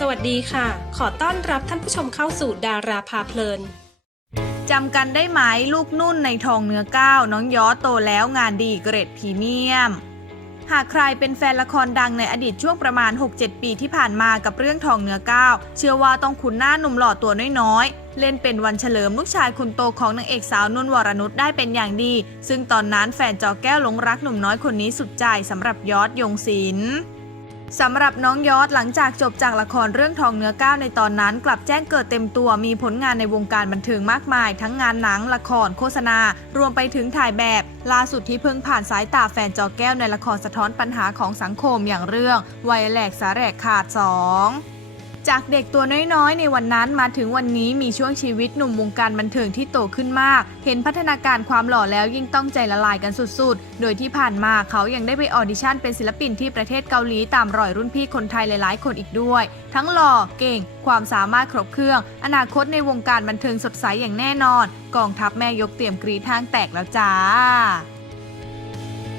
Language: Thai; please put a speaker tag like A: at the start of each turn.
A: สวัสดีค่ะ ขอต้อนรับท่านผู้ชมเข้าสู่ดาราพาเพลิน
B: จำกันได้ไหมลูกนุ่นในทองเนื้อก้าวน้องย้อโตแล้วงานดีเกรดพรีเมียม หากใครเป็นแฟนละครดังในอดีตช่วงประมาณ 6-7 ปีที่ผ่านมากับเรื่องทองเนื้อก้าวเชื่อว่าต้องคุ้นหน้าหนุ่มหล่อตัวน้อยๆ เล่นเป็นวันเฉลิมลูกชายคนโตของนางเอกสาวนุ่นวรนุชได้เป็นอย่างดี ซึ่งตอนนั้นแฟนจอแก้วหลงรักหนุ่มน้อยคนนี้สุดใจสำหรับยอดยงศิลป์ สำหรับน้องยอดหลังจากจบจากละครเรื่องทองเนื้อก้าวในตอนนั้น กลับแจ้งเกิดเต็มตัวมีผลงานในวงการบันเทิงมากมาย ทั้งงานหนังละครโฆษณา รวมไปถึงถ่ายแบบ ล่าสุดที่เพิ่งผ่านสายตาแฟนจอแก้วในละครสะท้อนปัญหาของสังคมอย่างเรื่องวัยแหลกสาแหลกขาดสอง จากเด็กตัวน้อยๆ ในวันนั้นมาถึงวันนี้มีช่วงชีวิตหนุ่มวงการบันเทิงที่โตขึ้นมาก เห็นพัฒนาการความหล่อแล้วยิ่งต้องใจละลายกันสุดๆ โดยที่ผ่านมาเขายังได้ไปออดิชั่นเป็นศิลปินที่ประเทศเกาหลีตามรอยรุ่นพี่คนไทยหลายๆ คนอีกด้วย ทั้งหล่อเก่ง ความสามารถครบเครื่อง อนาคตในวงการบันเทิงสดใสอย่างแน่นอน กองทัพแม่ยกเตรียมกรีดห้างแตกแล้วจ้า